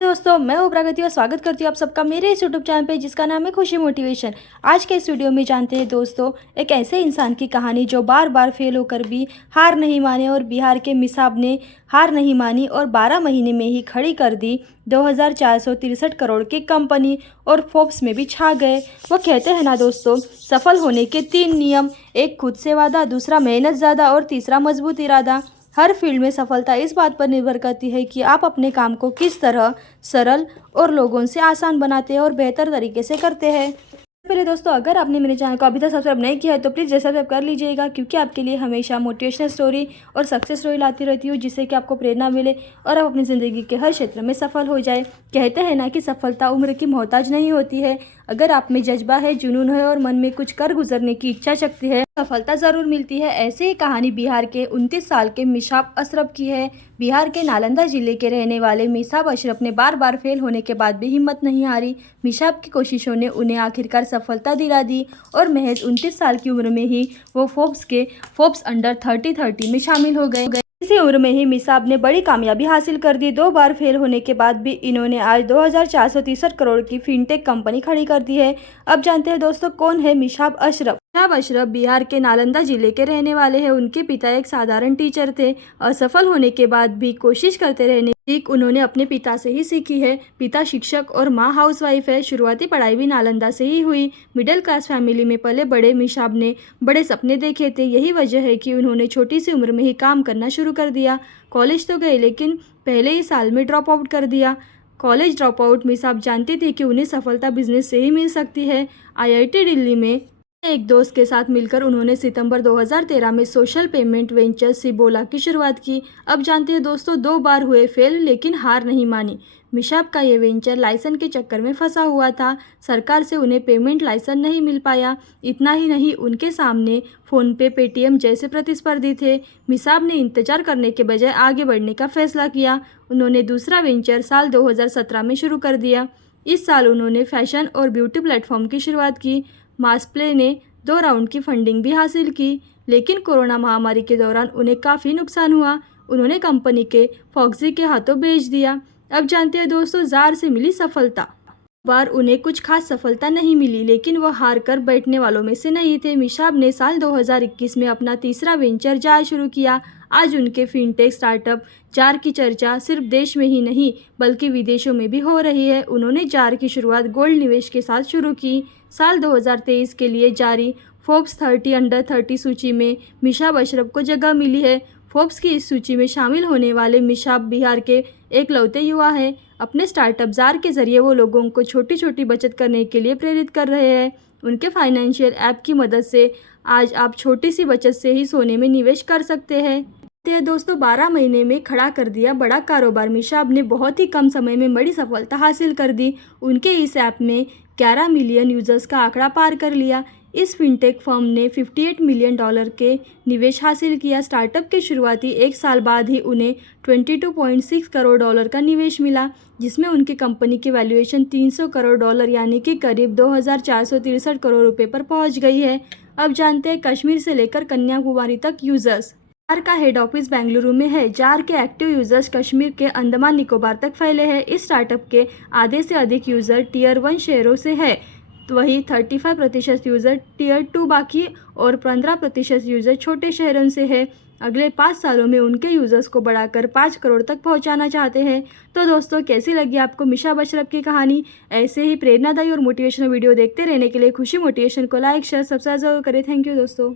दोस्तों, मैं हूँ प्रगति और स्वागत करती हूँ आप सबका मेरे इस यूट्यूब चैनल पे जिसका नाम है खुशी मोटिवेशन। आज के इस वीडियो में जानते हैं दोस्तों एक ऐसे इंसान की कहानी जो बार बार फेल होकर भी हार नहीं माने और बिहार के मिसाब ने हार नहीं मानी और 12 महीने में ही खड़ी कर दी 2463 करोड़ की कंपनी और फोर्ब्स में भी छा गए। वो कहते हैं ना दोस्तों, सफल होने के 3 नियम, एक खुद से वादा, दूसरा मेहनत ज़्यादा और तीसरा मजबूत इरादा। हर फील्ड में सफलता इस बात पर निर्भर करती है कि आप अपने काम को किस तरह सरल और लोगों से आसान बनाते हैं और बेहतर तरीके से करते हैं। पहले दोस्तों, अगर आपने मेरे चैनल को अभी तक सब्सक्राइब नहीं किया है तो प्लीज़ सब्सक्राइब कर लीजिएगा, क्योंकि आपके लिए हमेशा मोटिवेशनल स्टोरी और सक्सेस स्टोरी लाती रहती हूँ जिससे कि आपको प्रेरणा मिले और आप अपनी ज़िंदगी के हर क्षेत्र में सफल हो जाए। कहते हैं ना कि सफलता उम्र की मोहताज नहीं होती है। अगर आप में जज्बा है, जुनून है और मन में कुछ कर गुजरने की इच्छा शक्ति है, सफलता ज़रूर मिलती है। ऐसे ही कहानी बिहार के 29 साल के मिसाब अशरफ की है। बिहार के नालंदा जिले के रहने वाले मिसाब अशरफ ने बार बार फेल होने के बाद भी हिम्मत नहीं हारी। मिसाब की कोशिशों ने उन्हें आखिरकार सफलता दिला दी और महज 29 साल की उम्र में ही वो फोर्ब्स अंडर 30 में शामिल हो गए। इसी उम्र में ही मिसाब ने बड़ी कामयाबी हासिल कर दी। 2 बार फेल होने के बाद भी इन्होंने आज 2463 करोड़ की फिनटेक कंपनी खड़ी कर दी है। अब जानते हैं दोस्तों, कौन है मिसाब अशरफ। मिसाब अशरफ बिहार के नालंदा जिले के रहने वाले हैं। उनके पिता एक साधारण टीचर थे। असफल होने के बाद भी कोशिश करते रहने सीख उन्होंने अपने पिता से ही सीखी है। पिता शिक्षक और माँ हाउसवाइफ है। शुरुआती पढ़ाई भी नालंदा से ही हुई। मिडिल क्लास फैमिली में पले बड़े मिसाब ने बड़े सपने देखे थे। यही वजह है कि उन्होंने छोटी सी उम्र में ही काम करना शुरू कर दिया। कॉलेज तो गए लेकिन पहले ही साल में ड्रॉप आउट कर दिया। कॉलेज ड्रॉप आउट मिसाब जानते थे कि उन्हें सफलता बिजनेस से ही मिल सकती है। आईआईटी दिल्ली में एक दोस्त के साथ मिलकर उन्होंने सितंबर 2013 में सोशल पेमेंट वेंचर सिबोला की शुरुआत की। अब जानते हैं दोस्तों, 2 बार हुए फेल लेकिन हार नहीं मानी। मिसाब का ये वेंचर लाइसेंस के चक्कर में फंसा हुआ था। सरकार से उन्हें पेमेंट लाइसेंस नहीं मिल पाया। इतना ही नहीं, उनके सामने फ़ोनपे, पेटीएम जैसे प्रतिस्पर्धी थे। मिसाब ने इंतजार करने के बजाय आगे बढ़ने का फैसला किया। उन्होंने दूसरा वेंचर साल 2017 में शुरू कर दिया। इस साल उन्होंने फैशन और ब्यूटी प्लेटफॉर्म की शुरुआत की। मास्प्ले ने 2 राउंड की फंडिंग भी हासिल की, लेकिन कोरोना महामारी के दौरान उन्हें काफ़ी नुकसान हुआ। उन्होंने कंपनी के फॉक्सी के हाथों बेच दिया। अब जानते हैं दोस्तों, जार से मिली सफलता। बार उन्हें कुछ खास सफलता नहीं मिली, लेकिन वह हार कर बैठने वालों में से नहीं थे। मिसाब ने साल 2021 में अपना तीसरा वेंचर जार शुरू किया। आज उनके फिनटेक स्टार्टअप जार की चर्चा सिर्फ देश में ही नहीं बल्कि विदेशों में भी हो रही है। उन्होंने जार की शुरुआत गोल्ड निवेश के साथ शुरू की। साल 2023 के लिए जारी फोर्ब्स 30 अंडर 30 सूची में मिसाब अशरफ को जगह मिली है। फोर्ब्स की इस सूची में शामिल होने वाले मिसाब बिहार के एकलौते युवा हैं। अपने स्टार्टअप जार के जरिए वो लोगों को छोटी छोटी बचत करने के लिए प्रेरित कर रहे हैं। उनके फाइनेंशियल ऐप की मदद से आज आप छोटी सी बचत से ही सोने में निवेश कर सकते हैं। दोस्तों, 12 महीने में खड़ा कर दिया बड़ा कारोबार। मिसाब ने बहुत ही कम समय में बड़ी सफलता हासिल कर दी। उनके इस ऐप में 11 मिलियन यूजर्स का आंकड़ा पार कर लिया। इस फिनटेक फर्म ने $58 मिलियन के निवेश हासिल किया। स्टार्टअप के शुरुआती 1 साल बाद ही उन्हें $22.6 करोड़ का निवेश मिला, जिसमें उनकी कंपनी की वैल्यूएशन $300 करोड़ यानी कि करीब 2463 करोड़ रुपए पर पहुंच गई है। अब जानते हैं कश्मीर से लेकर कन्याकुमारी तक यूजर्स। जार का हेड ऑफिस बेंगलुरु में है। जार के एक्टिव यूजर्स कश्मीर के अंडमान निकोबार तक फैले हैं। इस स्टार्टअप के आधे से अधिक यूजर टियर 1 शहरों से है, तो वही 35% यूज़र टियर 2 बाकी और 15% यूज़र छोटे शहरों से है। अगले 5 सालों में उनके यूज़र्स को बढ़ाकर 5 करोड़ तक पहुंचाना चाहते हैं। तो दोस्तों, कैसी लगी आपको मिसाब अशरफ की कहानी। ऐसे ही प्रेरणादायी और मोटिवेशनल वीडियो देखते रहने के लिए खुशी मोटिवेशन को लाइक, शेयर, सब्सक्राइब जरूर करें। थैंक यू दोस्तों।